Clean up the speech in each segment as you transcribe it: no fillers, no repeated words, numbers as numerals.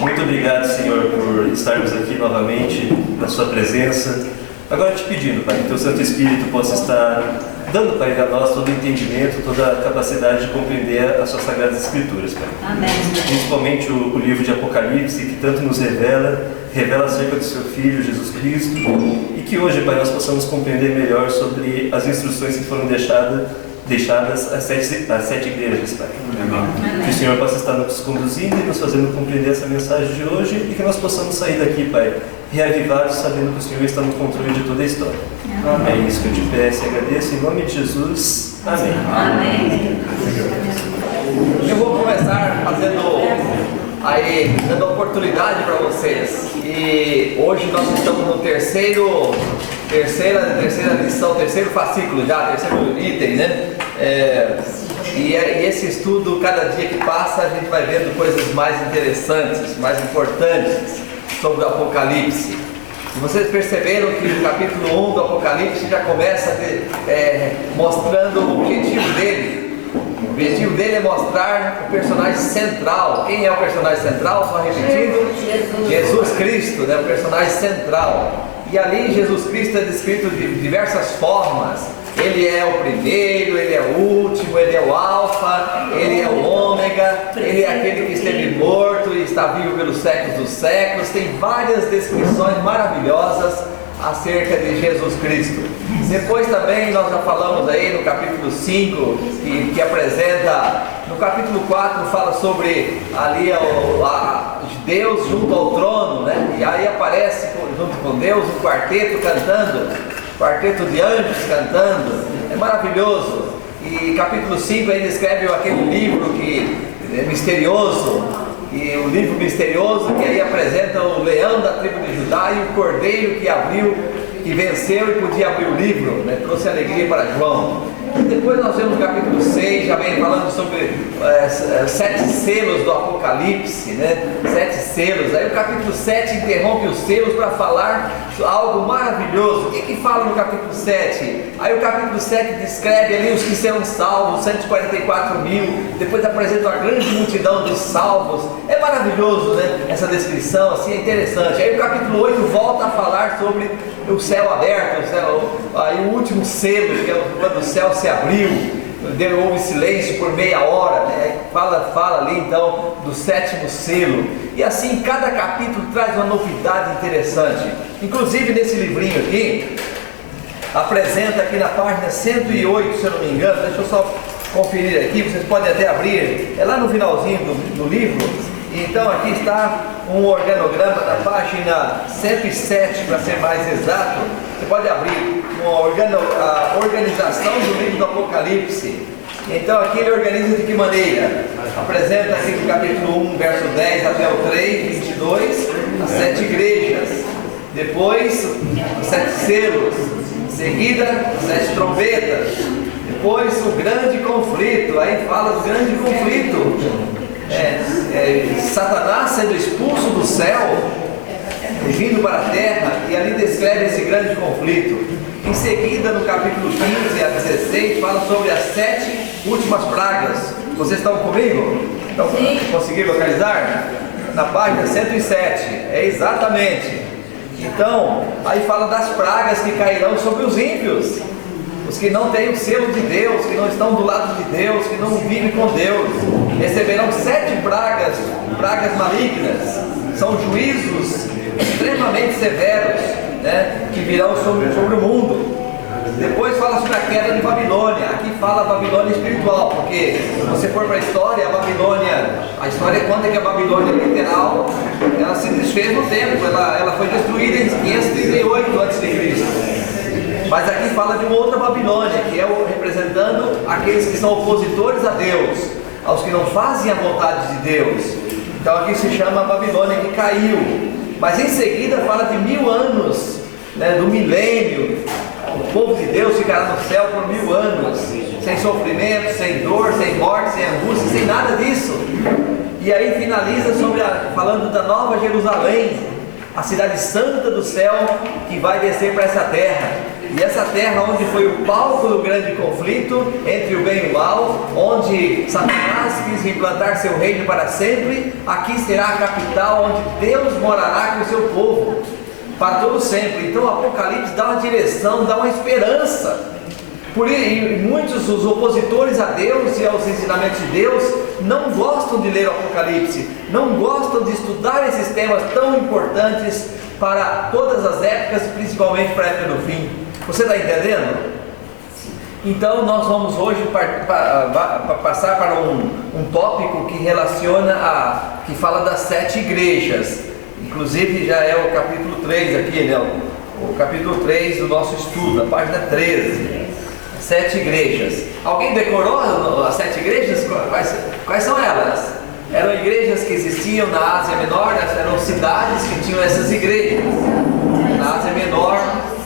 Muito obrigado, Senhor, por estarmos aqui novamente na Sua presença. Agora te pedindo, Pai, que Teu Santo Espírito possa estar dando, Pai, a nós todo o entendimento, toda a capacidade de compreender as Suas Sagradas Escrituras, Pai. Amém. Principalmente o livro de Apocalipse, que tanto nos revela acerca do Seu Filho, Jesus Cristo, e que hoje, Pai, nós possamos compreender melhor sobre as instruções que foram deixadas às sete igrejas, Pai. Amém. Que o Senhor possa estar nos conduzindo e nos fazendo compreender essa mensagem de hoje e que nós possamos sair daqui, Pai, reavivados, sabendo que o Senhor está no controle de toda a história. Amém. É isso que eu te peço e agradeço, em nome de Jesus. Amém. Amém. Eu vou começar dando oportunidade para vocês. E hoje nós estamos no terceira lição, terceiro fascículo já, terceiro item, né? E esse estudo, cada dia que passa, a gente vai vendo coisas mais interessantes, mais importantes sobre o Apocalipse. E vocês perceberam que no capítulo 1 do Apocalipse já começa mostrando o objetivo dele. O objetivo dele é mostrar o personagem central. Quem é o personagem central? Só repetindo: Jesus Cristo, né? O personagem central. E ali Jesus Cristo é descrito de diversas formas. Ele é o primeiro, ele é o último, ele é o alfa, ele é o ômega, ele é aquele que esteve morto e está vivo pelos séculos dos séculos. Tem várias descrições maravilhosas acerca de Jesus Cristo. Depois também nós já falamos aí no capítulo 5, que apresenta, no capítulo 4 fala sobre ali Deus junto ao trono, né? E aí aparece junto com Deus um quarteto cantando, quarteto de anjos cantando, é maravilhoso. E capítulo 5 aí descreve aquele livro que é misterioso, e o livro misterioso que aí apresenta o leão da tribo de Judá e o cordeiro que abriu, que venceu e podia abrir o livro, né? Trouxe alegria para João. Depois nós vemos no capítulo 6, já vem falando sobre 7 selos do Apocalipse, né? 7 selos. Aí o capítulo 7 interrompe os selos para falar algo maravilhoso. O que fala no capítulo 7? Aí o capítulo 7 descreve ali os que serão salvos, 144 mil. Depois apresenta a grande multidão dos salvos. É maravilhoso, né? Essa descrição, assim, é interessante. Aí o capítulo 8 volta a falar sobre o céu aberto, aí o último selo, que é quando o céu se abriu, houve silêncio por meia hora, né? Fala ali então do sétimo selo. E assim cada capítulo traz uma novidade interessante. Inclusive nesse livrinho aqui, apresenta aqui na página 108, se eu não me engano, deixa eu só conferir aqui, vocês podem até abrir, é lá no finalzinho do livro. Então aqui está um organograma na página 107, para ser mais exato. Você pode abrir a organização do livro do Apocalipse. Então aqui ele organiza de que maneira? Apresenta aqui no capítulo 1, verso 10 até o 3, 22, as 7 igrejas. Depois, os 7 selos. Em seguida, as 7 trombetas. Depois, o grande conflito. Aí fala do grande conflito. Satanás sendo expulso do céu e vindo para a terra, e ali descreve esse grande conflito. Em seguida, no capítulo 15 a 16, fala sobre as 7 últimas pragas. Vocês estão comigo? Então, conseguiram localizar? Na página 107, é exatamente. Então, aí fala das pragas que cairão sobre os ímpios, os que não têm o selo de Deus, que não estão do lado de Deus, que não vivem com Deus. Receberão 7 pragas malignas. São juízos extremamente severos, né, que virão sobre o mundo. Depois fala sobre a queda de Babilônia. Aqui fala a Babilônia espiritual, porque se você for para a história conta que a Babilônia literal, ela se desfez no tempo, ela foi destruída em 538 a.C. Mas aqui fala de uma outra Babilônia, que é representando aqueles que são opositores a Deus, aos que não fazem a vontade de Deus. Então aqui se chama a Babilônia que caiu. Mas em seguida fala de 1000 anos, né, do milênio. O povo de Deus ficará no céu por 1000 anos, sem sofrimento, sem dor, sem morte, sem angústia, sem nada disso. E aí finaliza falando da Nova Jerusalém, a cidade santa do céu que vai descer para essa terra. E essa terra onde foi o palco do grande conflito entre o bem e o mal, onde Satanás quis implantar seu reino para sempre, aqui será a capital onde Deus morará com o seu povo para todo sempre. Então o Apocalipse dá uma direção, dá uma esperança. Por isso, muitos os opositores a Deus e aos ensinamentos de Deus não gostam de ler o Apocalipse, não gostam de estudar esses temas tão importantes para todas as épocas, principalmente para a época do fim. Você está entendendo? Então nós vamos hoje passar para um tópico que relaciona que fala das 7 igrejas. Inclusive já é o capítulo 3 aqui, né? O capítulo 3 do nosso estudo, a página 13. 7 igrejas. Alguém decorou as 7 igrejas? Quais são elas? Eram igrejas que existiam na Ásia Menor, eram cidades que tinham essas igrejas. Na Ásia Menor,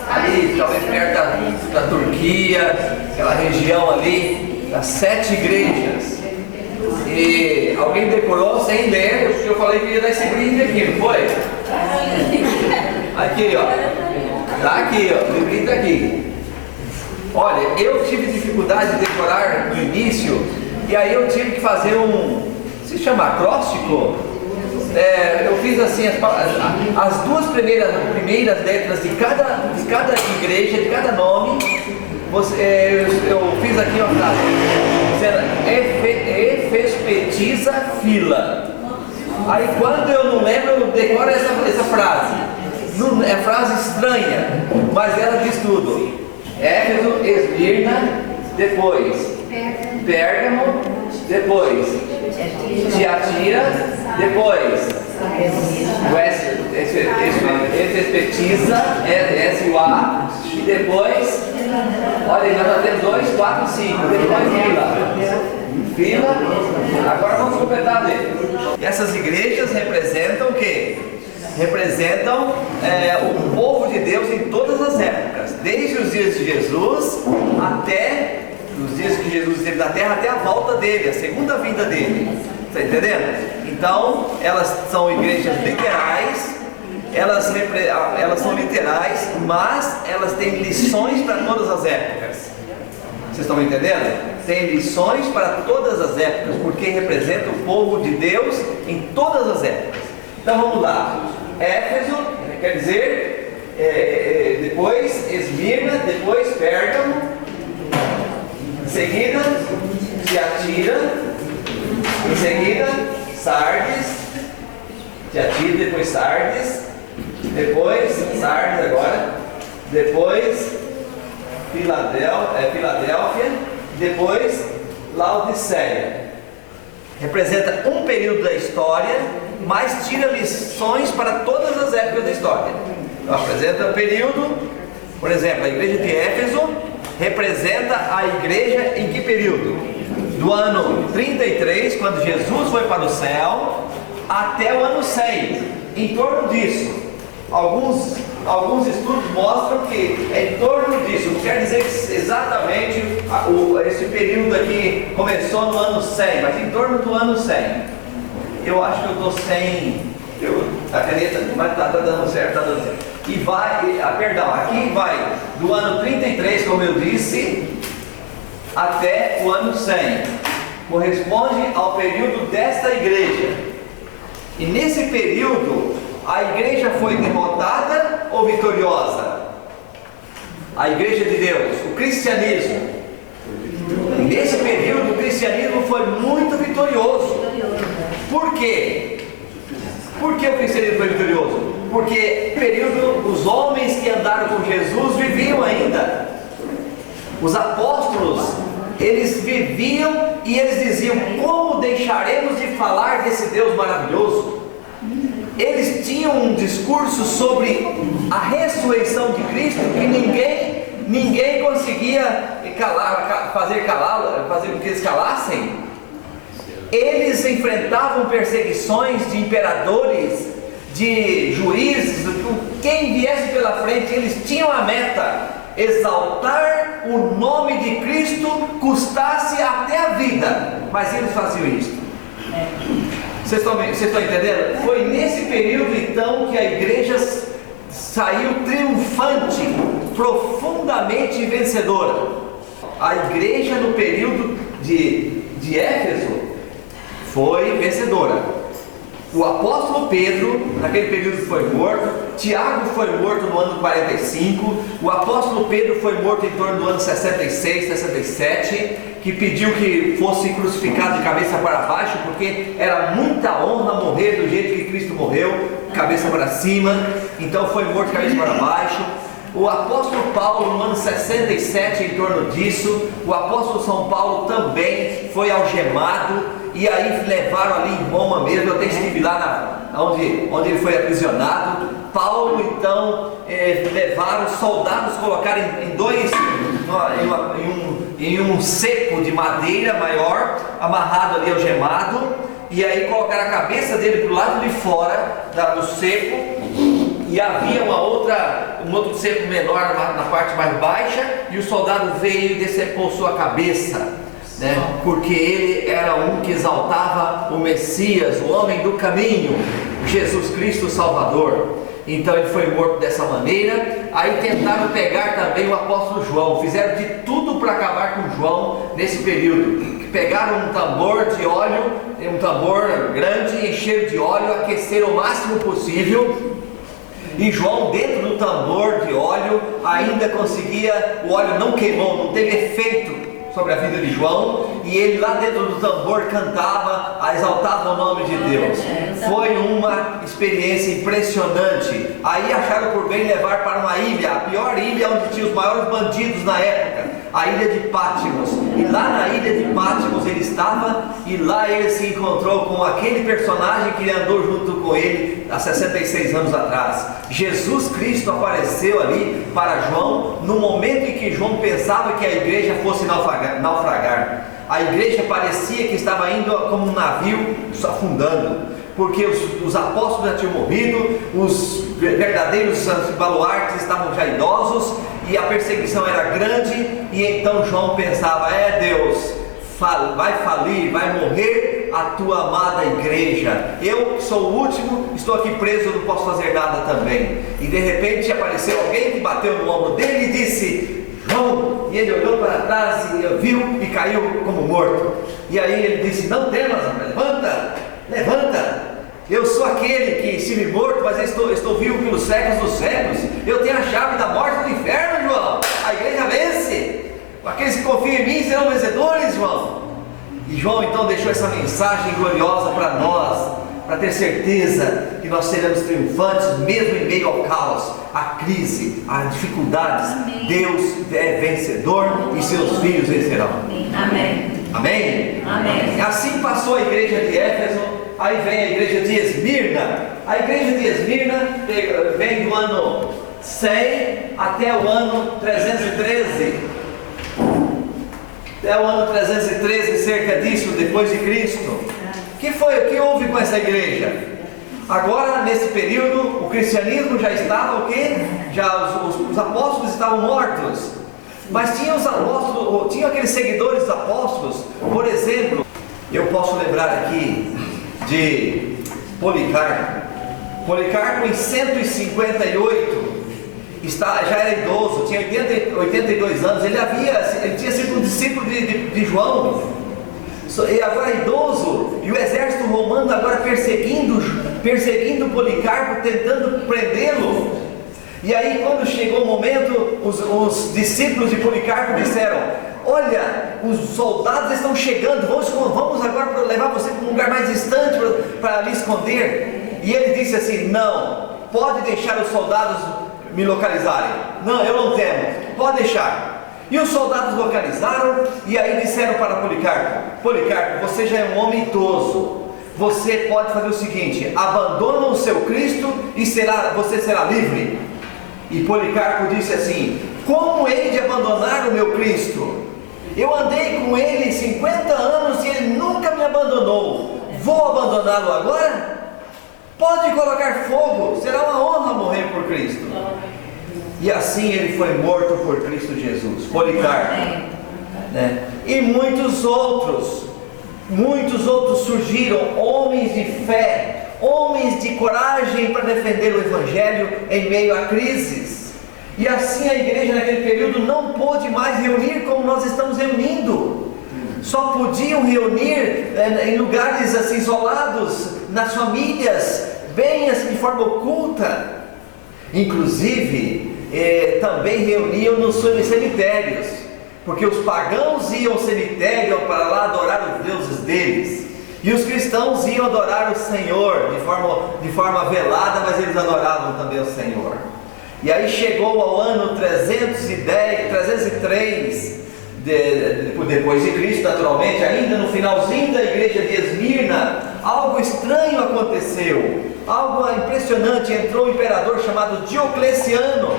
ali talvez perto da Turquia, aquela região ali, as 7 igrejas. E alguém decorou sem ler, porque eu falei que ia dar esse brinde aqui, não foi? Aqui, ó. Tá aqui, ó. O brinde tá aqui. Olha, eu tive dificuldade de decorar no início, e aí eu tive que fazer se chama acróstico? Eu fiz assim, as duas primeiras letras de cada igreja, de cada nome, eu fiz aqui uma frase, dizendo, efespetiza fila. Aí quando eu não lembro, eu decoro essa frase. Não, é frase estranha, mas ela diz tudo. Éfeso, Esmirna, depois Pérgamo, depois Tiatira, depois Efespetiza, S-U-A, e depois, olha, nós já temos 2, 4, 5, depois fila, agora vamos completar dele. E essas igrejas representam o quê? Representam o povo de Deus em todas as épocas, desde os dias de Jesus até os dias que Jesus esteve na terra, até a volta dele, a segunda vinda dele. Está entendendo? Então, elas são igrejas literais, elas são literais, mas elas têm lições para todas as épocas. Vocês estão entendendo? Tem lições para todas as épocas, porque representa o povo de Deus em todas as épocas. Então vamos lá. Éfeso, quer dizer, depois Esmirna, depois Pérgamo, em seguida Tiatira, em seguida Sardes, Tiatira, depois Sardes, depois Sardes agora, depois Filadélfia, depois Laodiceia. Representa um período da história, mas tira lições para todas as épocas da história. Então, apresenta um período, por exemplo, a igreja de Éfeso representa a igreja em que período? Do ano 33, quando Jesus foi para o céu, até o ano 100. Em torno disso, alguns estudos mostram que é em torno disso. Não quer dizer que exatamente esse período aqui começou no ano 100, mas em torno do ano 100. Eu acho que eu estou sem a caneta, mas está dando certo, está dando certo. E vai, aqui vai do ano 33, como eu disse, até o ano 100. Corresponde ao período desta igreja. E nesse período, a igreja foi derrotada ou vitoriosa? A igreja de Deus, o cristianismo. E nesse período, o cristianismo foi muito vitorioso. Por quê? Por que o cristianismo foi vitorioso? Porque no período, os homens que andaram com Jesus viviam ainda. Os apóstolos, eles viviam e eles diziam: como deixaremos de falar desse Deus maravilhoso? Eles tinham um discurso sobre a ressurreição de Cristo que ninguém conseguia fazer com que eles calassem. Eles enfrentavam perseguições de imperadores, de juízes, quem viesse pela frente. Eles tinham a meta: exaltar o nome de Cristo, custasse até a vida. Mas eles faziam isso. Vocês estão entendendo? Foi nesse período então que a igreja saiu triunfante, profundamente vencedora. A igreja no período de Éfeso foi vencedora. O apóstolo Pedro, naquele período, foi morto. Tiago foi morto no ano 45. O apóstolo Pedro foi morto em torno do ano 66, 67, que pediu que fosse crucificado de cabeça para baixo, porque era muita honra morrer do jeito que Cristo morreu, cabeça para cima. Então foi morto de cabeça para baixo. O apóstolo Paulo, no ano 67, em torno disso, o apóstolo São Paulo também foi algemado. E aí levaram ali em Roma mesmo. Eu até estive lá onde ele foi aprisionado. Paulo então levaram os soldados, colocaram em um cepo de madeira maior, amarrado ali algemado, e aí colocaram a cabeça dele para o lado de fora do cepo, e havia um outro cepo menor na parte mais baixa, e o soldado veio e decepou sua cabeça. Porque ele era um que exaltava o Messias, o homem do caminho, Jesus Cristo Salvador. Então ele foi morto dessa maneira. Aí tentaram pegar também o apóstolo João, fizeram de tudo para acabar com João nesse período. Pegaram um tambor de óleo, um tambor grande, encheram de óleo, aqueceram o máximo possível, e João, dentro do tambor de óleo, ainda conseguia, o óleo não queimou, não teve efeito sobre a vida de João, e ele lá dentro do tambor cantava, exaltava o nome de Deus. Foi uma experiência impressionante. Aí acharam por bem levar para uma ilha, a pior ilha onde tinha os maiores bandidos na época, a ilha de Patmos. E lá na ilha de Patmos ele estava, e lá ele se encontrou com aquele personagem que andou junto com ele há 66 anos atrás. Jesus Cristo apareceu ali para João no momento em que João pensava que a igreja fosse naufragar. A igreja parecia que estava indo como um navio afundando, porque os apóstolos já tinham morrido, os verdadeiros baluartes estavam já idosos, e a perseguição era grande. E então João pensava: Deus, vai falir, vai morrer a tua amada igreja. Eu sou o último, estou aqui preso, não posso fazer nada também. E de repente apareceu alguém que bateu no ombro dele e disse: João. E ele olhou para trás e viu e caiu como morto. E aí ele disse: não temas, levanta. Eu sou aquele que estive morto, mas estou vivo pelos séculos dos séculos. Eu tenho a chave da morte e do inferno, João. A igreja vence. Aqueles que confiam em mim serão vencedores, João. E João então deixou essa mensagem gloriosa para nós, para ter certeza que nós seremos triunfantes mesmo em meio ao caos, à crise, às dificuldades. Amém. Deus é vencedor e seus filhos vencerão. Amém. Amém? Amém. Assim passou a igreja de Éfeso. Aí vem a igreja de Esmirna. A igreja de Esmirna vem do ano 100 até o ano 313. Até o ano 313, cerca disso, depois de Cristo. O que houve com essa igreja? Agora, nesse período, o cristianismo já estava o quê? Os apóstolos estavam mortos. Mas tinha os apóstolos, tinha aqueles seguidores dos apóstolos. Por exemplo, eu posso lembrar aqui de Policarpo. Policarpo, em 158, já era idoso, tinha 82 anos. Ele tinha sido um discípulo de João, e agora idoso, e o exército romano agora perseguindo Policarpo, tentando prendê-lo. E aí, quando chegou o momento, os discípulos de Policarpo disseram: olha, os soldados estão chegando, vamos agora levar você para um lugar mais distante para lhe esconder. E ele disse assim: não, pode deixar os soldados me localizarem. Não, eu não temo, pode deixar. E os soldados localizaram, e aí disseram para Policarpo: Policarpo, você já é um homem idoso, você pode fazer o seguinte: abandona o seu Cristo e você será livre. E Policarpo disse assim: como hei de abandonar o meu Cristo? Eu andei com ele 50 anos e ele nunca me abandonou. Vou abandoná-lo agora? Pode colocar fogo, será uma honra morrer por Cristo. E assim ele foi morto por Cristo Jesus, Policarpo, né? E muitos outros surgiram, homens de fé, homens de coragem para defender o Evangelho em meio a crises. E assim a igreja naquele período não pôde mais reunir como nós estamos reunindo. Só podiam reunir em lugares assim isolados, nas famílias, bem assim de forma oculta. Inclusive, também reuniam nos cemitérios, porque os pagãos iam ao cemitério para lá adorar os deuses deles, e os cristãos iam adorar o Senhor de forma velada, mas eles adoravam também o Senhor. E aí chegou ao ano 303 depois de Cristo, naturalmente, ainda no finalzinho da igreja de Esmirna, algo estranho aconteceu, algo impressionante. Entrou um imperador chamado Diocleciano.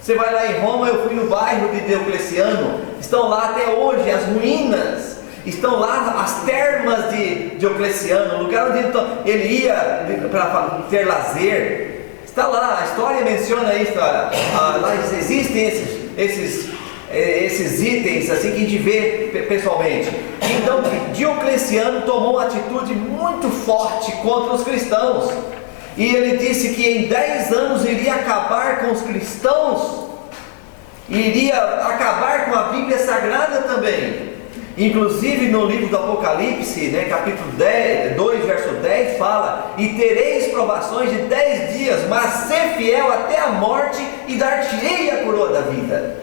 Você vai lá em Roma, eu fui no bairro de Diocleciano, estão lá até hoje as ruínas, estão lá as termas de Diocleciano, o lugar onde ele ia para ter lazer. Está lá, a história menciona isso. Lá existem esses itens assim que a gente vê pessoalmente. Então Diocleciano tomou uma atitude muito forte contra os cristãos, e ele disse que em 10 anos iria acabar com os cristãos, iria acabar com a Bíblia Sagrada também. Inclusive no livro do Apocalipse, capítulo 2, verso 10, fala: e tereis provações de 10 dias, mas ser fiel até a morte, e dar-te-ei a coroa da vida.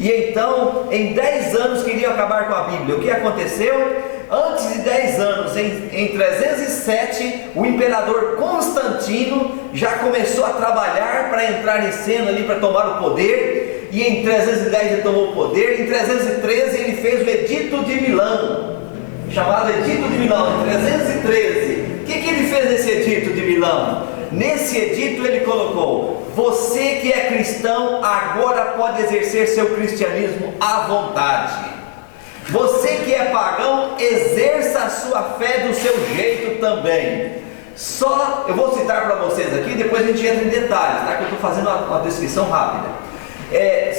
E então, em 10 anos que iriam acabar com a Bíblia, o que aconteceu? Antes de 10 anos, em 307, o imperador Constantino já começou a trabalhar para entrar em cena ali, para tomar o poder. E em 310 ele tomou o poder. Em 313 ele fez o Edito de Milão, chamado Edito de Milão, em 313. O que ele fez nesse Edito de Milão? Nesse edito ele colocou: você que é cristão agora pode exercer seu cristianismo à vontade. Você que é pagão, exerça a sua fé do seu jeito também. Só, eu vou citar para vocês aqui, depois a gente entra em detalhes, tá? Que eu estou fazendo uma descrição rápida.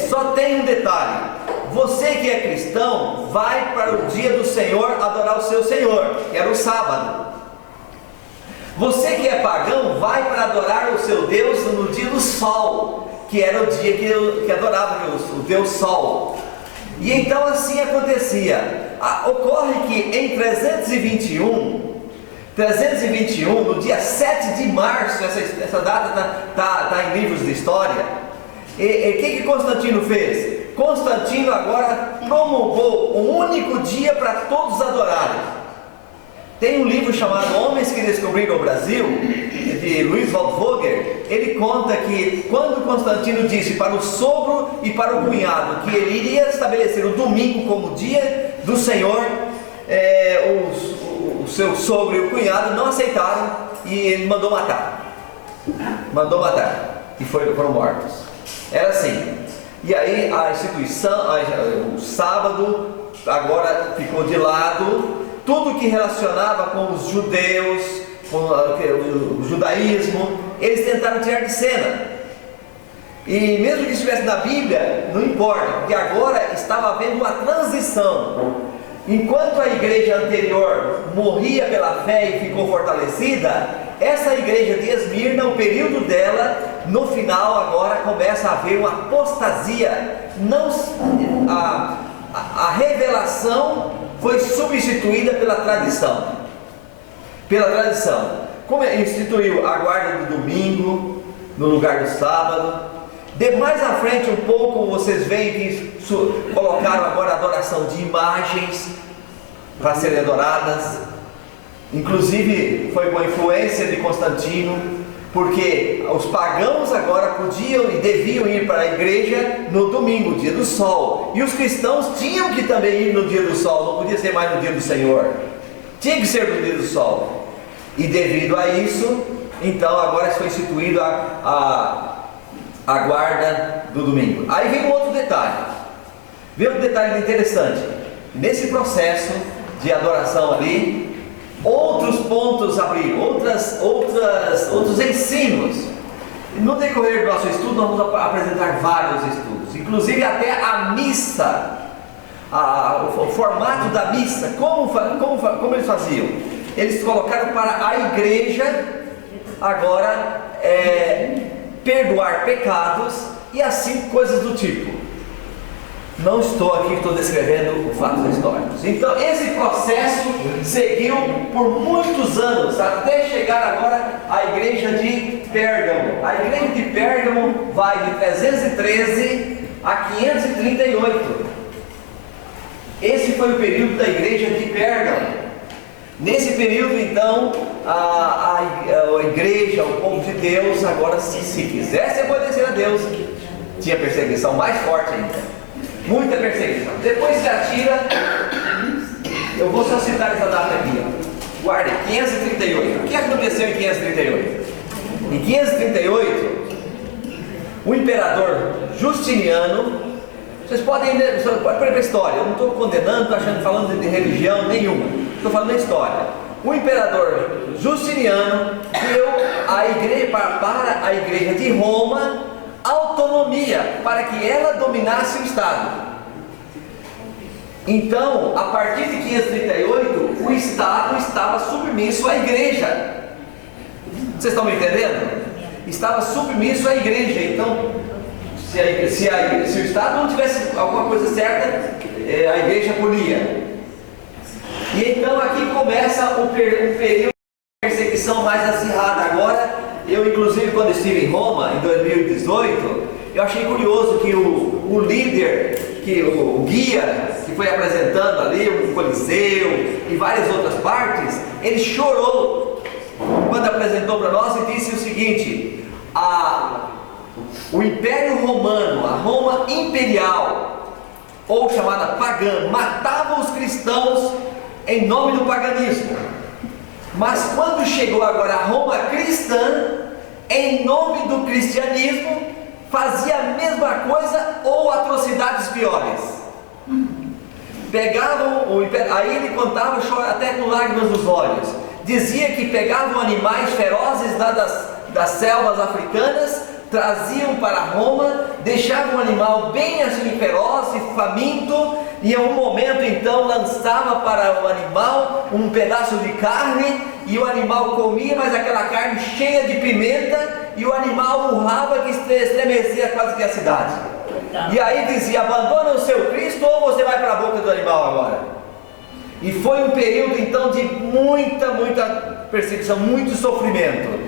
Só tem um detalhe: você que é cristão, vai para o dia do Senhor adorar o seu Senhor, que era o sábado. Você que é pagão, vai para adorar o seu Deus no dia do sol, que era o dia que adorava o Deus Sol. E então assim acontecia. Ocorre que em 321, no dia 7 de março, essa data está em livros de história. O que Constantino fez? Constantino agora promulgou um único dia para todos adorarem. Tem um livro chamado Homens que Descobriram o Brasil, de Luiz Waldvogel. Ele conta que quando Constantino disse para o sogro e para o cunhado que ele iria estabelecer o domingo como dia do Senhor, o seu sogro e o cunhado não aceitaram, e ele mandou matar. E foram mortos. Era assim. E aí a instituição, o sábado agora ficou de lado. Tudo que relacionava com os judeus, com o judaísmo, eles tentaram tirar de cena. E mesmo que estivesse na Bíblia, não importa, porque agora estava havendo uma transição. Enquanto a igreja anterior morria pela fé e ficou fortalecida, essa igreja de Esmirna, o período dela, no final agora começa a haver uma apostasia. A revelação foi substituída pela tradição. Como instituiu a guarda do domingo no lugar do sábado. De mais à frente um pouco, vocês veem que colocaram agora a adoração de imagens para serem adoradas. Inclusive foi com a influência de Constantino, porque os pagãos agora podiam e deviam ir para a igreja no domingo, dia do sol, e os cristãos tinham que também ir no dia do sol, não podia ser mais no dia do Senhor, tinha que ser no dia do sol. E devido a isso, então agora foi instituído a guarda do domingo. Aí vem um outro detalhe interessante. Nesse processo de adoração ali, outros pontos abriram, outros ensinos. No decorrer do nosso estudo, nós vamos apresentar vários estudos, inclusive até a missa, o formato da missa, como eles faziam. Eles colocaram para a igreja agora perdoar pecados e assim coisas do tipo. Não estou aqui, estou descrevendo fatos históricos. Então esse processo seguiu por muitos anos, até chegar agora à igreja de Pérgamo. A igreja de Pérgamo vai de 313 a 538. Esse foi o período da igreja de Pérgamo. Nesse período, então, a igreja, o povo de Deus, agora se quisesse obedecer a Deus, tinha perseguição mais forte ainda. Muita perseguição. Depois se atira, eu vou só citar essa data aqui, ó. Guarde, 538. O que aconteceu em 538? Em 538, o imperador Justiniano, vocês podem ver a história, eu não estou condenando, falando de religião nenhuma, estou falando da história. O imperador Justiniano deu para a igreja de Roma autonomia para que ela dominasse o Estado. Então, a partir de 538, o Estado estava submisso à igreja. Vocês estão me entendendo? Estava submisso à igreja. Então, se o Estado não tivesse alguma coisa certa, a igreja punia. E então aqui começa um período de perseguição mais acirrada. Agora, eu inclusive quando estive em Roma, em 2018, eu achei curioso que o líder, o guia que foi apresentando ali, o Coliseu e várias outras partes, ele chorou quando apresentou para nós e disse o seguinte: o Império Romano, a Roma Imperial, ou chamada pagã, matava os cristãos em nome do paganismo. Mas quando chegou agora a Roma cristã, em nome do cristianismo, fazia a mesma coisa ou atrocidades piores. Pegavam, aí ele contava, até com lágrimas nos olhos, dizia que pegavam animais ferozes lá das selvas africanas, traziam para Roma, deixavam o animal bem assim feroz e faminto, e em um momento então lançava para o animal um pedaço de carne, e o animal comia, mas aquela carne cheia de pimenta, e o animal urrava que estremecia quase que a cidade. E aí dizia: abandona o seu Cristo ou você vai para a boca do animal agora. E foi um período então de muita perseguição, muito sofrimento.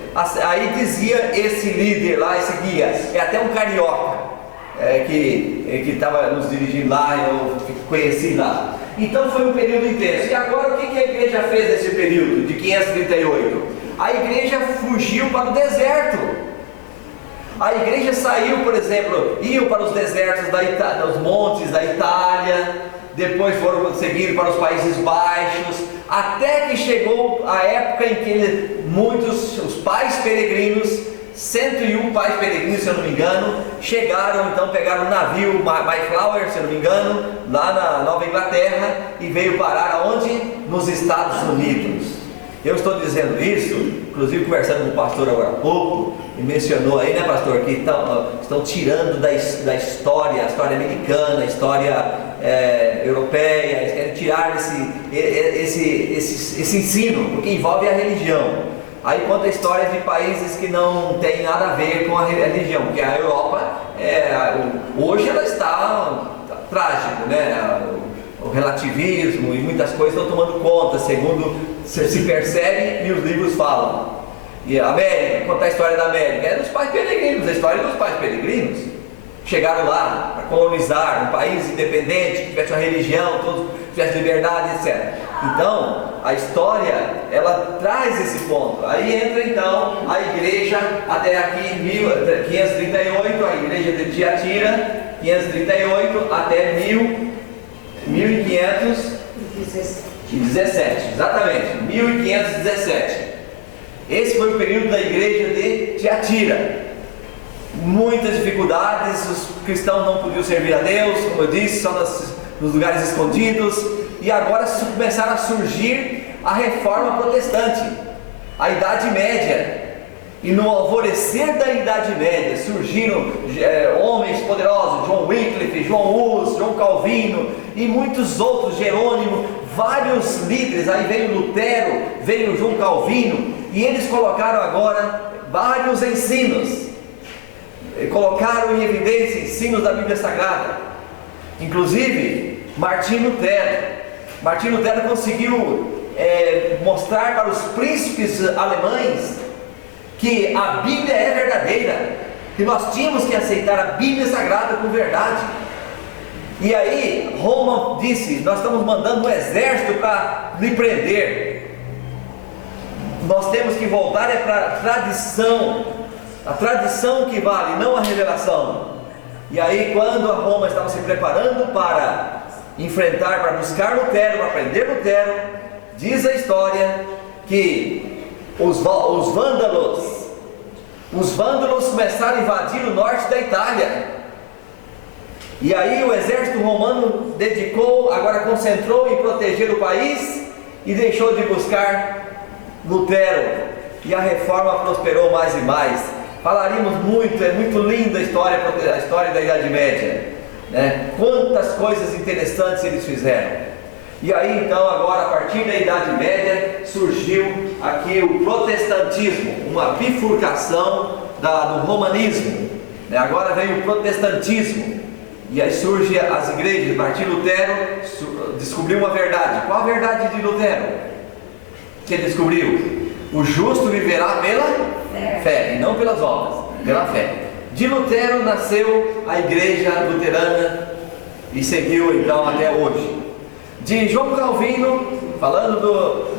Aí dizia esse líder lá, esse guia, é até um carioca, que estava nos dirigindo lá, eu conheci lá. Então foi um período intenso. E agora o que a igreja fez nesse período de 538? A igreja fugiu para o deserto. A igreja saiu, por exemplo, iam para os desertos da Itália, os montes da Itália, depois foram seguindo para os Países Baixos, até que chegou a época em que os pais peregrinos, 101 pais peregrinos, se eu não me engano, chegaram, então pegaram um navio Mayflower, se eu não me engano, lá na Nova Inglaterra, e veio parar aonde? Nos Estados Unidos. Eu estou dizendo isso, inclusive conversando com o pastor agora há pouco, e mencionou aí, né, pastor, que estão tirando da história, a história americana, a história europeia, eles querem tirar esse ensino, porque envolve a religião. Aí conta a história de países que não tem nada a ver com a religião, porque a Europa, hoje ela está trágico, né? O relativismo e muitas coisas estão tomando conta, segundo se percebe e os livros falam. E a América, contar a história da América, é dos pais peregrinos, a história dos pais peregrinos. Chegaram lá para colonizar um país independente, que tivesse uma religião, todos tivessem liberdade, etc. Então, a história, ela traz esse ponto. Aí entra então a igreja, até aqui 538, a igreja de Tiatira, 538 até 1517, exatamente, 1517. Esse foi o período da igreja de Tiatira. Muitas dificuldades, os cristãos não podiam servir a Deus, como eu disse, só nos lugares escondidos. E agora começaram a surgir a reforma protestante, a Idade Média. E no alvorecer da Idade Média surgiram homens poderosos, John Wycliffe, João Hus, João Calvino e muitos outros, Jerônimo, vários líderes, aí veio Lutero, veio João Calvino, e eles colocaram agora vários ensinos, colocaram em evidência ensinos da Bíblia Sagrada, inclusive Martinho Lutero conseguiu mostrar para os príncipes alemães que a Bíblia é verdadeira, que nós tínhamos que aceitar a Bíblia Sagrada com verdade. E aí Roma disse: nós estamos mandando um exército para lhe prender. Nós temos que voltar para a tradição que vale, não a revelação. E aí, quando a Roma estava se preparando para enfrentar, para buscar Lutero, para prender Lutero, diz a história que os vândalos começaram a invadir o norte da Itália. E aí o exército romano concentrou em proteger o país e deixou de buscar Lutero. E a reforma prosperou mais e mais. Falaríamos muito, é muito linda a história da Idade Média, né? Quantas coisas interessantes eles fizeram. E aí então, agora, a partir da Idade Média, surgiu aqui o protestantismo, uma bifurcação do romanismo, né? Agora vem o protestantismo, e aí surgem as igrejas. Martinho Lutero descobriu uma verdade. Qual a verdade de Lutero que ele descobriu? O justo viverá pela fé, e não pelas obras, pela fé. De Lutero nasceu a igreja luterana e seguiu então até hoje. De João Calvino, falando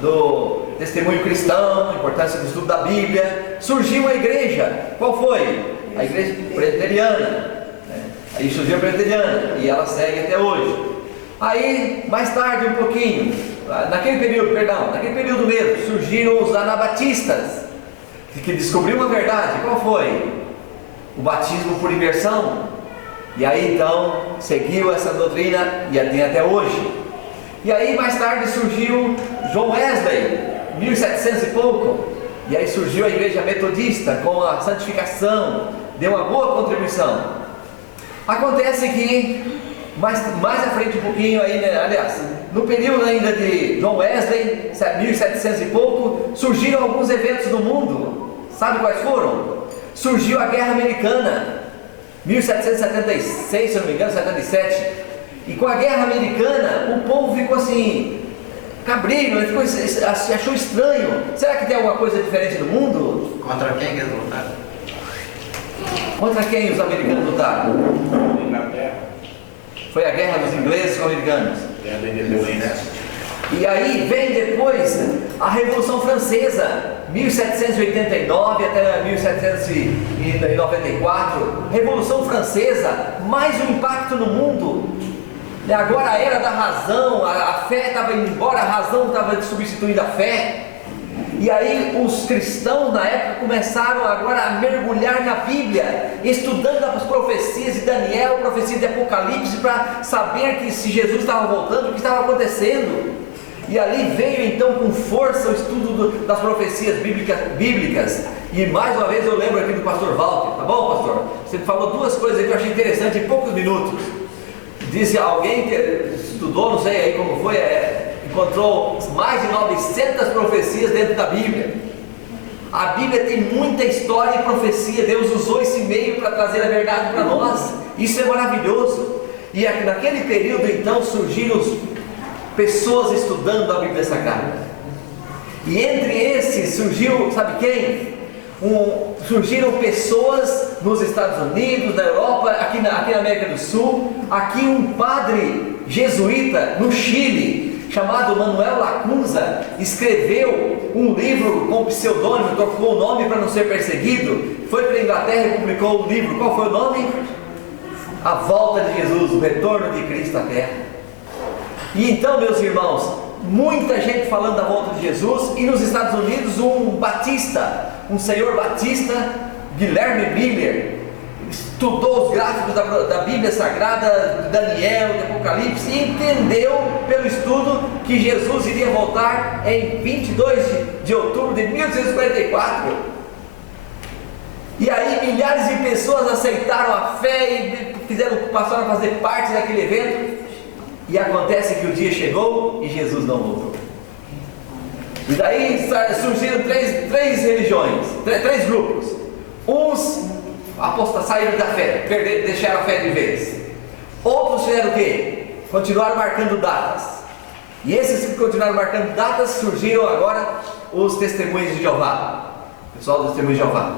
do testemunho cristão, a importância do estudo da Bíblia, surgiu a igreja. Qual foi? A igreja presbiteriana. Aí surgiu a presbiteriana e ela segue até hoje. Aí, mais tarde um pouquinho, naquele período mesmo, surgiram os anabatistas, que descobriu uma verdade. Qual foi? O batismo por imersão. E aí então seguiu essa doutrina e tem até hoje. E aí mais tarde surgiu John Wesley, 1700 e pouco, e aí surgiu a igreja metodista com a santificação, deu uma boa contribuição. Acontece que mais à frente um pouquinho aí, né, aliás, no período ainda de John Wesley, 1700 e pouco, surgiram alguns eventos no mundo. Sabe quais foram? Surgiu a Guerra Americana, 1776, se eu não me engano, 77. E com a Guerra Americana, o povo ficou assim, cabreiro, achou estranho. Será que tem alguma coisa diferente no mundo? Contra quem eles lutaram? Contra quem os americanos lutaram? Inglaterra. Foi a guerra dos ingleses com os americanos. Guerra da Independência. E aí vem depois a Revolução Francesa, 1789 até 1794. Revolução Francesa, mais um impacto no mundo. Agora a era da razão, a fé estava indo embora, a razão estava substituindo a fé. E aí os cristãos na época começaram agora a mergulhar na Bíblia, estudando as profecias de Daniel, profecias de Apocalipse, para saber que se Jesus estava voltando, o que estava acontecendo. E ali veio então com força o estudo das profecias bíblicas. E mais uma vez eu lembro aqui do pastor Walter, tá bom, pastor? Você falou duas coisas que eu achei interessante em poucos minutos. Disse alguém que estudou, não sei aí como foi, encontrou mais de 900 profecias dentro da Bíblia. A Bíblia tem muita história e profecia. Deus usou esse meio para trazer a verdade para nós. Isso é maravilhoso. E naquele período então surgiram pessoas estudando a Bíblia Sagrada. E entre esses surgiu, sabe quem? Surgiram pessoas nos Estados Unidos, na Europa, aqui na América do Sul. Aqui um padre jesuíta no Chile, chamado Manuel Lacunza, escreveu um livro com pseudônimo, trocou o nome para não ser perseguido, foi para a Inglaterra e publicou o livro. Qual foi o nome? A Volta de Jesus, o Retorno de Cristo à Terra. E então, meus irmãos, muita gente falando da volta de Jesus. E nos Estados Unidos um senhor batista, Guilherme Miller, estudou os gráficos da Bíblia Sagrada, de Daniel, de Apocalipse, e entendeu pelo estudo que Jesus iria voltar em 22 de outubro de 1844. E aí milhares de pessoas aceitaram a fé e passaram a fazer parte daquele evento. E acontece que o dia chegou e Jesus não voltou. E daí surgiram três religiões, três grupos. Uns saíram da fé, deixaram a fé de vez. Outros fizeram o quê? Continuaram marcando datas. E esses que continuaram marcando datas, surgiram agora os testemunhos de Jeová. O pessoal dos testemunhos de Jeová,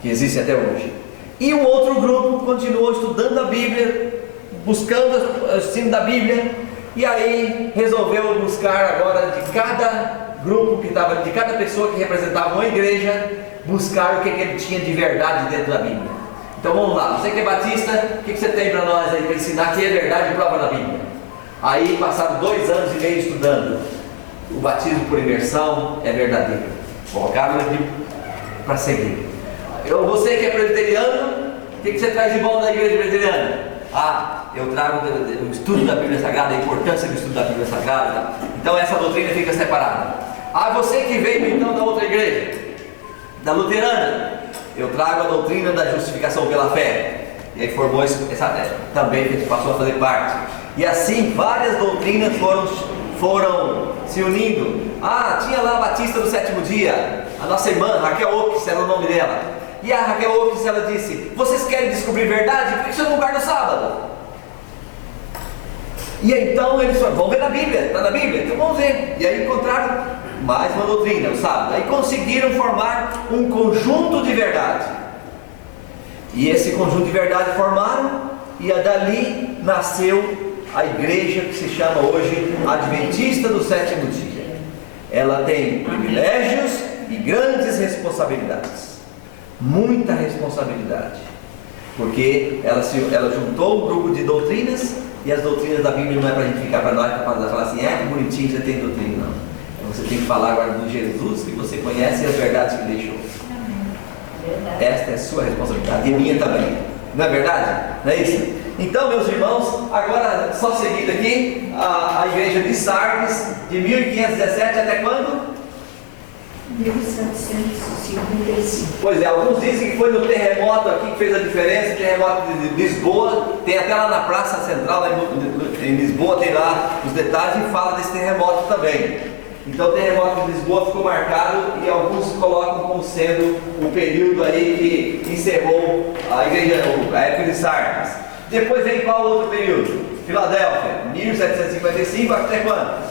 que existe até hoje. E um outro grupo continuou estudando a Bíblia, buscando o ensino da Bíblia, e aí resolveu buscar agora de cada grupo que estava, de cada pessoa que representava uma igreja, buscar o que ele tinha de verdade dentro da Bíblia. Então vamos lá, você que é batista, o que você tem para nós aí para ensinar que é verdade e prova na Bíblia? Aí passaram 2 anos e meio estudando. O batismo por imersão é verdadeiro. Colocaram aqui para seguir. Você que é presbiteriano, o que você traz de bom da igreja presbiteriana? Eu trago o estudo da Bíblia Sagrada, a importância do estudo da Bíblia Sagrada. Então essa doutrina fica separada. Você que veio então da outra igreja, da luterana, eu trago a doutrina da justificação pela fé. E aí formou essa também que a gente passou a fazer parte. E assim várias doutrinas foram se unindo. Tinha lá a Batista do Sétimo Dia, a nossa irmã Raquel Oaks, era o nome dela. E a Raquel Oaks, ela disse: vocês querem descobrir verdade? Por que vocês não guardam o sábado? E então eles falaram: vamos ver na Bíblia, está na Bíblia? Então vamos ver. E aí encontraram mais uma doutrina, o sábado. Aí conseguiram formar um conjunto de verdade. E esse conjunto de verdade formaram, e dali nasceu a igreja que se chama hoje Adventista do Sétimo Dia. Ela tem privilégios e grandes responsabilidades. Muita responsabilidade. Porque ela juntou um grupo de doutrinas, e as doutrinas da Bíblia não é para a gente ficar para nós, para falar assim: que bonitinho você tem doutrina. Não. Então você tem que falar agora do Jesus que você conhece e as verdades que deixou. Esta é a sua responsabilidade, e minha também. Não é verdade? Não é isso? Então, meus irmãos, agora só seguindo aqui, a igreja de Sardes, de 1517 até quando? 1755. Pois é, alguns dizem que foi no terremoto aqui que fez a diferença, o terremoto de Lisboa. Tem até lá na Praça Central, lá em Lisboa, tem lá os detalhes e fala desse terremoto também. Então o terremoto de Lisboa ficou marcado, e alguns colocam como sendo o período aí que encerrou a igreja, a época de Sardes. Depois vem qual outro período? Filadélfia, 1755 até quando?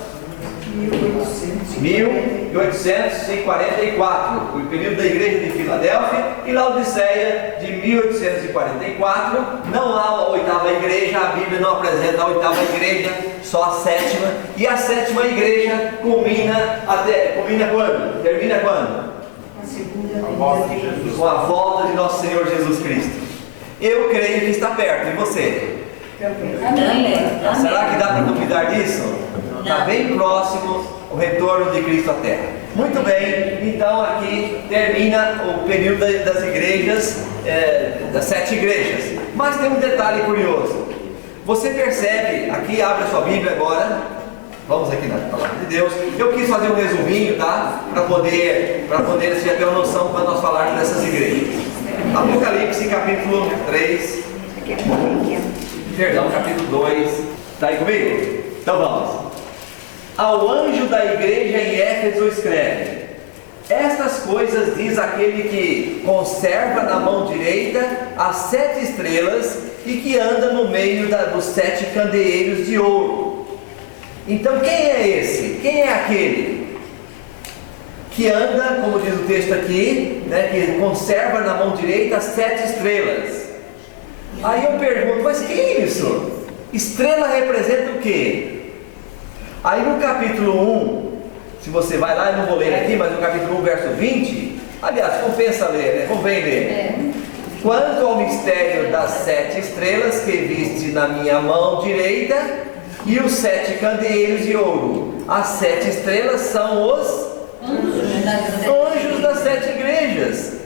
1844, o período da igreja de Filadélfia. E Laodiceia, de 1844. Não há a 8ª igreja, a Bíblia não apresenta a 8ª igreja, só a 7ª. E a 7ª igreja culmina quando? Termina quando? A segunda Com a volta de nosso Senhor Jesus Cristo. Eu creio que está perto, e você? Amém. Será que dá para duvidar disso? Está bem próximo o retorno de Cristo à Terra. Muito bem, então aqui termina o período das igrejas, das 7 igrejas. Mas tem um detalhe curioso. Você percebe, aqui abre a sua Bíblia agora. Vamos aqui na palavra de Deus. Eu quis fazer um resuminho, tá? Para poder você ter uma noção quando nós falarmos dessas igrejas. Apocalipse capítulo 3. Perdão, capítulo 2. Está aí comigo? Então vamos. Ao anjo da igreja em Éfeso escreve: estas coisas diz aquele que conserva na mão direita as 7 estrelas e que anda no meio dos 7 candeeiros de ouro. Então quem é esse? Quem é aquele que anda, como diz o texto aqui, que conserva na mão direita as 7 estrelas? Aí eu pergunto: mas que é isso? Estrela representa o quê? Aí no capítulo 1, se você vai lá, eu não vou ler aqui, mas no capítulo 1, verso 20, aliás, compensa ler, convém ler. Quanto ao mistério das 7 estrelas que viste na minha mão direita e os 7 candeeiros de ouro, as 7 estrelas são os anjos das 7 igrejas.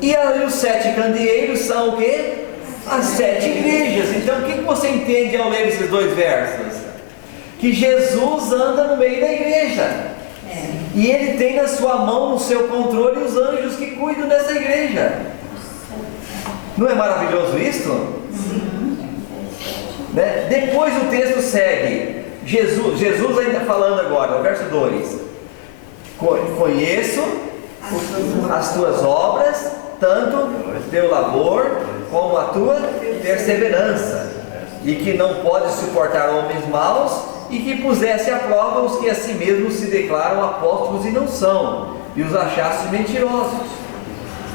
E aí os 7 candeeiros são o quê? As 7 igrejas. Então o que você entende ao ler esses 2 versos? Que Jesus anda no meio da igreja. E Ele tem na sua mão, no seu controle, os anjos que cuidam dessa igreja. Não é maravilhoso isso? Né? Depois o texto segue, Jesus ainda falando agora, o verso 2: conheço as tuas obras, tanto o teu labor como a tua perseverança, e que não podes suportar homens maus, e que pusesse à prova os que a si mesmos se declaram apóstolos e não são, e os achaste mentirosos.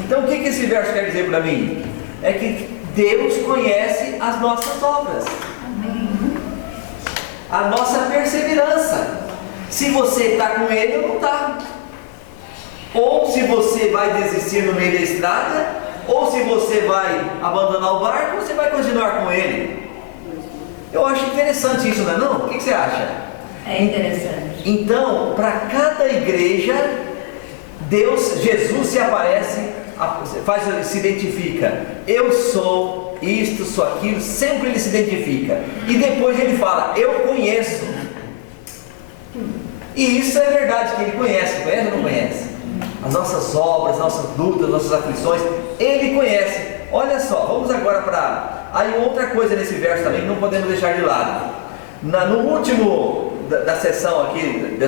Então o que esse verso quer dizer para mim? É que Deus conhece as nossas obras, a nossa perseverança, se você está com Ele ou não está, ou se você vai desistir no meio da estrada, ou se você vai abandonar o barco, você vai continuar com Ele. Eu acho interessante isso, não é não? O que você acha? É interessante. Então, para cada igreja, Jesus se aparece, se identifica. Eu sou isto, sou aquilo, sempre ele se identifica. E depois ele fala, eu conheço. E isso é verdade, que ele conhece ou não conhece? As nossas obras, nossas lutas, nossas aflições, ele conhece. Olha só, vamos agora para... Aí outra coisa nesse verso também, não podemos deixar de lado. No último da sessão aqui,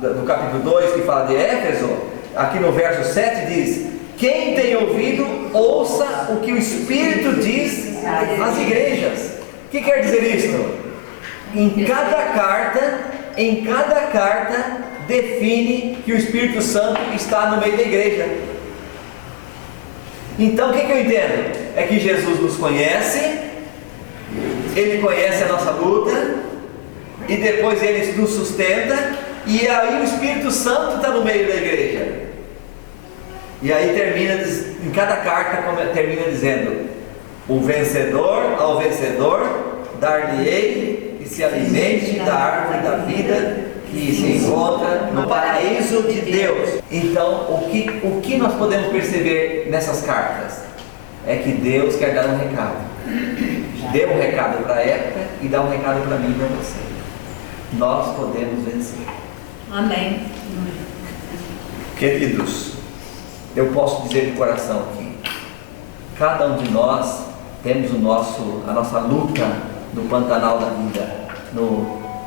do capítulo 2, que fala de Éfeso, aqui no verso 7 diz: quem tem ouvido, ouça o que o Espírito diz às igrejas. O que quer dizer isso? Em cada carta define que o Espírito Santo está no meio da igreja. Então o que eu entendo? É que Jesus nos conhece, Ele conhece a nossa luta, e depois Ele nos sustenta, e aí o Espírito Santo está no meio da igreja. E aí termina, em cada carta termina dizendo: o vencedor ao vencedor dar-lhe-ei e se alimente da árvore da vida que se encontra no paraíso de Deus. Então, o que nós podemos perceber nessas cartas? É que Deus quer dar um recado. Deu um recado para a época e dá um recado para mim e para você. Nós podemos vencer. Amém. Queridos, eu posso dizer de coração aqui, cada um de nós temos a nossa luta no Pantanal da vida,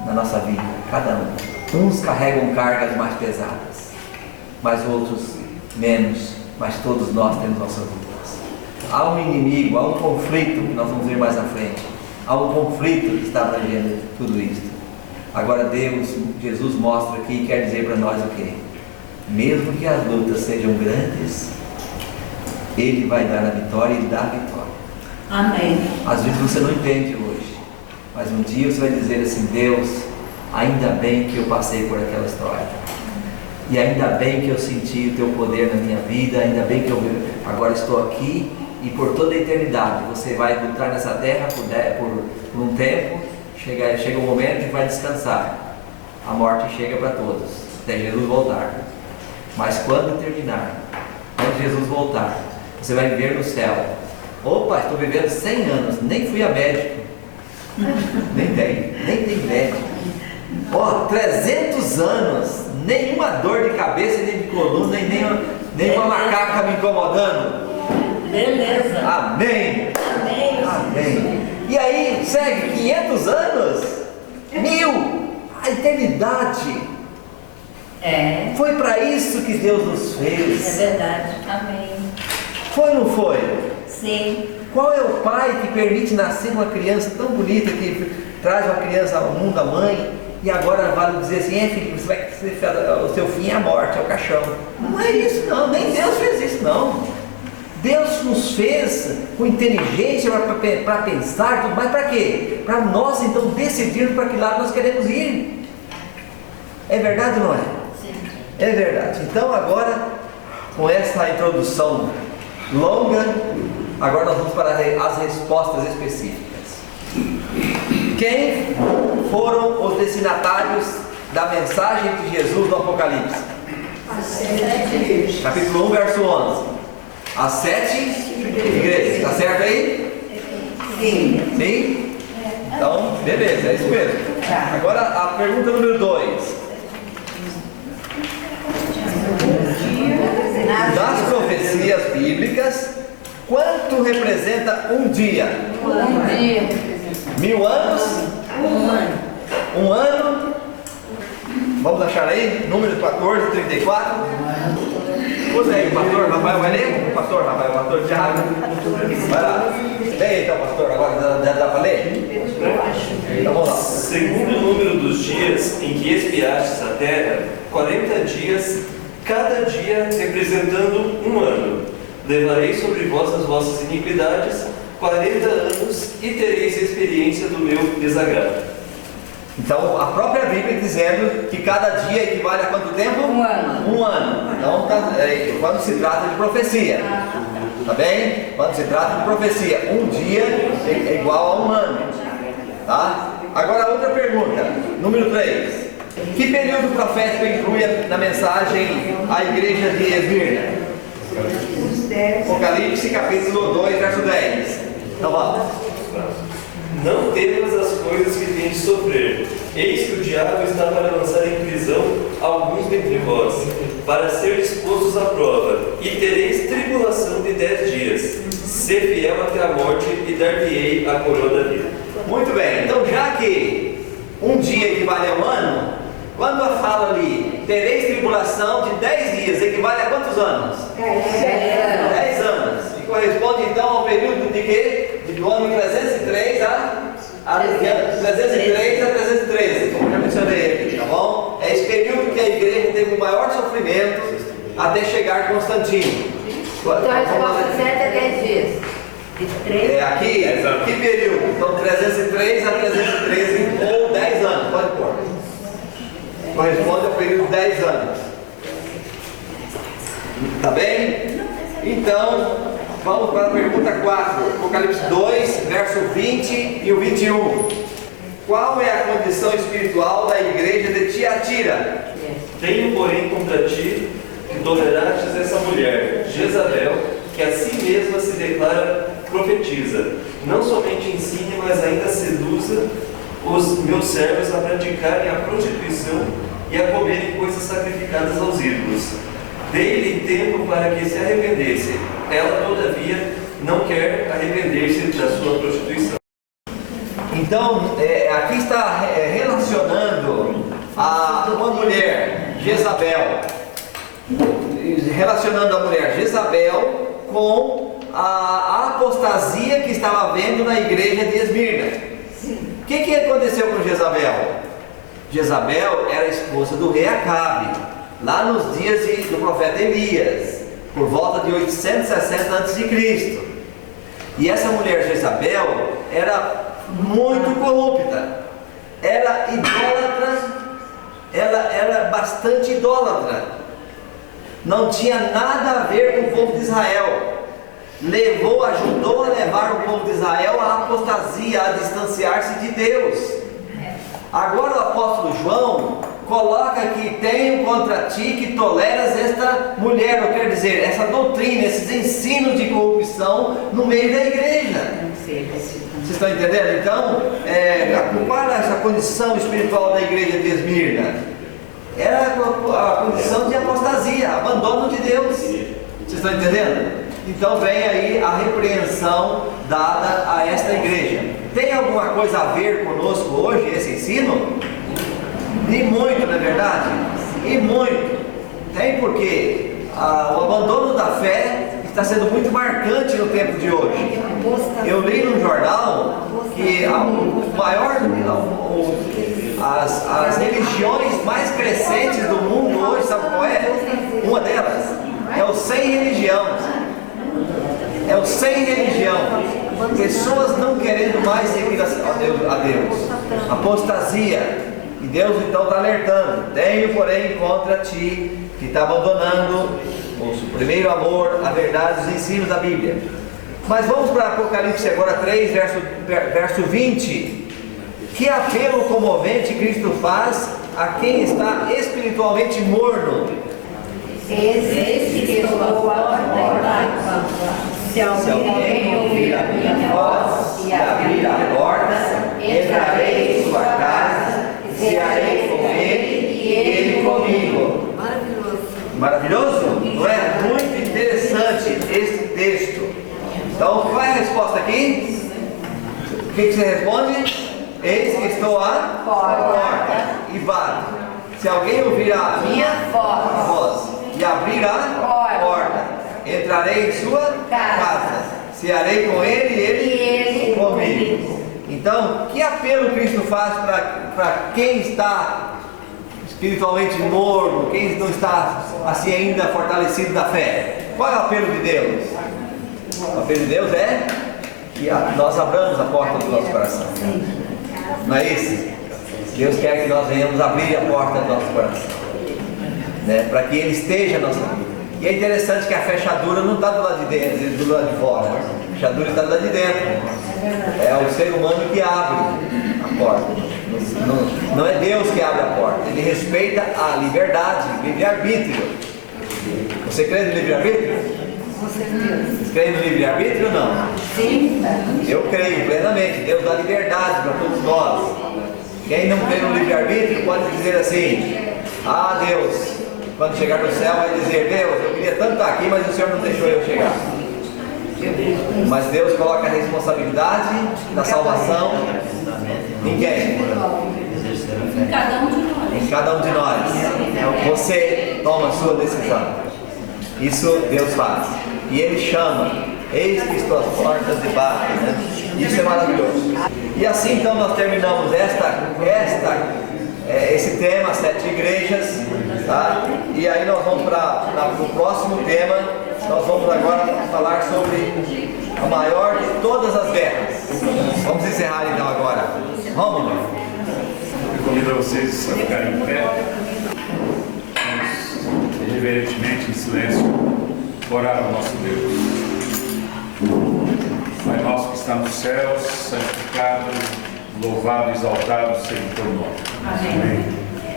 na nossa vida, cada um. Uns carregam cargas mais pesadas, mas outros menos, mas todos nós temos nossas lutas. Há um inimigo, há um conflito, que nós vamos ver mais à frente. Há um conflito que está abrangendo tudo isso. Agora Jesus mostra aqui e quer dizer para nós o quê? Mesmo que as lutas sejam grandes, Ele vai dar a vitória e dá a vitória. Amém. Às vezes você não entende hoje, mas um dia você vai dizer assim: Deus, ainda bem que eu passei por aquela história, e ainda bem que eu senti o Teu poder na minha vida, ainda bem que eu agora estou aqui, e por toda a eternidade você vai lutar nessa terra por um tempo, chega um momento e vai descansar. A morte chega para todos, até Jesus voltar. Mas quando terminar, quando Jesus voltar, você vai viver no céu. Opa, estou vivendo 100 anos, nem fui a médico. Nem tem médico. 300 anos, nenhuma dor de cabeça, nem de coluna, nem uma macaca me incomodando. Beleza. Amém. Amém. Amém. E aí, segue 500 anos, 1000, a eternidade. Foi para isso que Deus nos fez. É verdade. Amém. Foi ou não foi? Sim. Qual é o pai que permite nascer uma criança tão bonita, que traz uma criança ao mundo, a mãe, e agora vai dizer assim: filho, o seu fim é a morte, é o caixão? Não é isso não, nem Deus fez isso não. Deus nos fez com inteligência para pensar, tudo mais, para quê? Para nós então decidirmos para que lado nós queremos ir. É verdade ou não é? Sim. É verdade. Então agora, com essa introdução longa, agora nós vamos para as respostas específicas. Quem foram os destinatários da mensagem de Jesus no Apocalipse? As 7 igrejas. Capítulo 1, verso 11. As 7 igrejas. Está certo aí? Sim. Sim? Então, beleza, é isso mesmo. Agora a pergunta número 2. Das profecias bíblicas, quanto representa um dia? Um dia. 1000 anos? Um ano. Um ano? Vamos achar aí? Número 14, 34. Usa aí, o pastor Rafael vai ler? O pastor Rafael, o pastor Thiago. Vai lá. Leia então, pastor, agora já dá para ler? Então vamos lá. Segundo o número dos dias em que espiastes a terra, 40 dias, cada dia representando um ano. Levarei sobre vós as vossas iniquidades, 40 anos, e tereis experiência do meu desagrado. Então, a própria Bíblia dizendo que cada dia equivale a quanto tempo? Um ano. Um ano. Então, quando se trata de profecia, tá bem? Quando se trata de profecia, um dia é igual a um ano, tá? Agora, outra pergunta, número 3. Que período profético inclui na mensagem à igreja de Esmirna? Apocalipse, capítulo 2, verso 10. Então, vamos. Não temas as coisas que tens de sofrer. Eis que o diabo está para lançar em prisão alguns dentre vós, para ser expostos à prova, e tereis tribulação de 10 dias. Ser fiel até a morte, e dar-te-ei a coroa da vida. Muito bem, então já que um dia equivale a um ano, quando a fala ali, tereis tribulação de 10 dias, equivale a quantos anos? 10 anos. E corresponde então ao período de quê? Do ano 303 a 313, como já mencionei aqui, tá bom? É esse período que a igreja teve o maior sofrimento até chegar Constantino. Então a resposta certa é 10 dias. É aqui, que período? Então 303 a 313 ou 10 anos, pode pôr. Corresponde ao período de 10 anos. Tá bem? Então, vamos para a pergunta 4, Apocalipse 2, verso 20 e o 21. Qual é a condição espiritual da igreja de Tiatira? Tenho, porém, contra ti que tolerastes essa mulher, Jezabel, que a si mesma se declara profetiza. Não somente ensine, mas ainda seduza os meus servos a praticarem a prostituição e a comerem coisas sacrificadas aos ídolos. Dei-lhe tempo para que se arrependesse. Ela, todavia, não quer arrepender-se da sua prostituição. Então, aqui está relacionando uma mulher, Jezabel, relacionando a mulher Jezabel com a apostasia que estava havendo na igreja de Esmirna. O que aconteceu com Jezabel? Jezabel era esposa do rei Acabe, lá nos dias do profeta Elias, por volta de 860 a.C. E essa mulher Jezabel era muito corrupta, era idólatra, ela era bastante idólatra, não tinha nada a ver com o povo de Israel, ajudou a levar o povo de Israel à apostasia, a distanciar-se de Deus. Agora o apóstolo João coloca que tenho contra ti que toleras esta mulher, ou quer dizer, essa doutrina, esses ensinos de corrupção no meio da igreja. Vocês estão entendendo? Então, qual era essa condição espiritual da igreja de Esmirna? Era a condição de apostasia, abandono de Deus. Vocês estão entendendo? Então vem aí a repreensão dada a esta igreja. Tem alguma coisa a ver conosco hoje esse ensino? E muito, não é verdade? E muito. Tem porque o abandono da fé está sendo muito marcante no tempo de hoje. Eu li num jornal que as religiões mais crescentes do mundo hoje, sabe qual é? Uma delas é o sem religião. É o sem religião. Pessoas não querendo mais seguir a Deus. Apostasia. E Deus então está alertando. Tenho, porém, contra ti que está abandonando o primeiro amor, a verdade, os ensinos da Bíblia. Mas vamos para Apocalipse agora 3, verso 20. Que apelo comovente Cristo faz a quem está espiritualmente morno. Esse que estou à porta, se alguém ouvir a minha voz e abrir a porta, entrarei em sua casa, cearei com ele e ele comigo. Maravilhoso? Não é? Muito interessante esse texto. Então, qual é a resposta aqui? que você responde? Eis que estou à porta e bato. Se alguém ouvir a minha voz e abrir a porta, entrarei em sua casa, cearei com ele e ele comigo. Então, que apelo Cristo faz para quem está espiritualmente morno, quem não está assim ainda fortalecido na fé? Qual é o apelo de Deus? O apelo de Deus é que nós abramos a porta do nosso coração. Não é isso? Deus quer que nós venhamos abrir a porta do nosso coração, né? Para que Ele esteja na nossa vida. E é interessante que a fechadura não está do lado de dentro, do lado de fora. A fechadura está do lado de dentro. É o ser humano que abre a porta. Não é Deus que abre a porta. Ele respeita a liberdade, livre-arbítrio. Você crê no livre-arbítrio? Vocês creem no livre-arbítrio ou não? Sim. Eu creio plenamente. Deus dá liberdade para todos nós. Quem não crê no livre-arbítrio pode dizer assim: ah, Deus, quando chegar no céu vai dizer: Deus, eu queria tanto estar aqui, mas o Senhor não deixou eu chegar. Mas Deus coloca a responsabilidade da salvação em quem? Em cada um de nós. Em cada um de nós. Você toma a sua decisão. Isso Deus faz. E Ele chama: eis que estou às portas de bato, né? Isso é maravilhoso. E assim então nós terminamos esse tema, 7 igrejas, tá? E aí nós vamos para o próximo tema. Nós vamos agora falar sobre a maior de todas as guerras. Vamos encerrar então agora. Vamos, irmão. Eu convido vocês a ficarem em pé. Vamos reverentemente, em silêncio, orar ao nosso Deus. Pai nosso que está nos céus, santificado, louvado e exaltado seja o teu nome. Amém.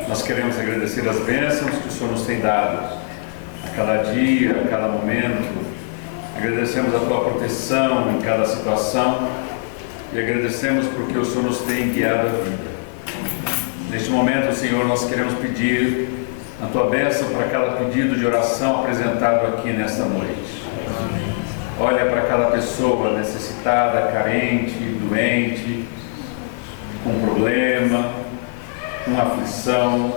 Nós queremos agradecer as bênçãos que o Senhor nos tem dado a cada dia, a cada momento. Agradecemos a tua proteção em cada situação e agradecemos porque o Senhor nos tem guiado a vida. Neste momento, Senhor, nós queremos pedir a tua bênção para cada pedido de oração apresentado aqui nesta noite. Olha para cada pessoa necessitada, carente, doente, com problema, com aflição,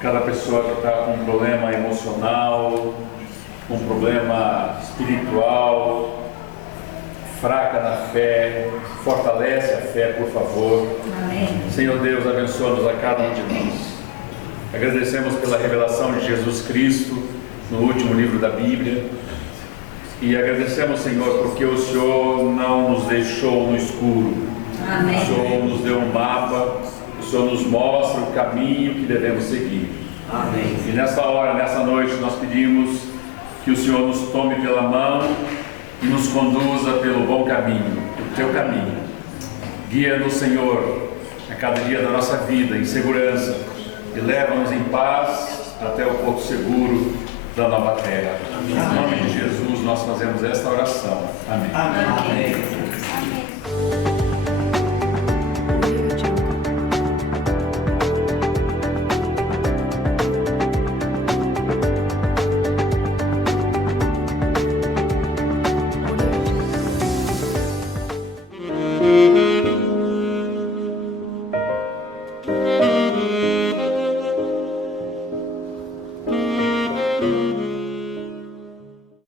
cada pessoa que está com um problema emocional, com um problema espiritual, fraca na fé, fortalece a fé, por favor. Amém. Senhor Deus, abençoa-nos a cada um de nós. Agradecemos pela revelação de Jesus Cristo no último livro da Bíblia. E agradecemos, Senhor, porque o Senhor não nos deixou no escuro. Amém. O Senhor nos deu um mapa, o Senhor nos mostra o caminho que devemos seguir. Amém. E nessa hora, nessa noite, nós pedimos que o Senhor nos tome pela mão e nos conduza pelo bom caminho, o teu caminho. Guia-nos, Senhor, a cada dia da nossa vida em segurança e leva-nos em paz até o porto seguro da nova terra. Em nome de Jesus nós fazemos esta oração. Amém. Amém.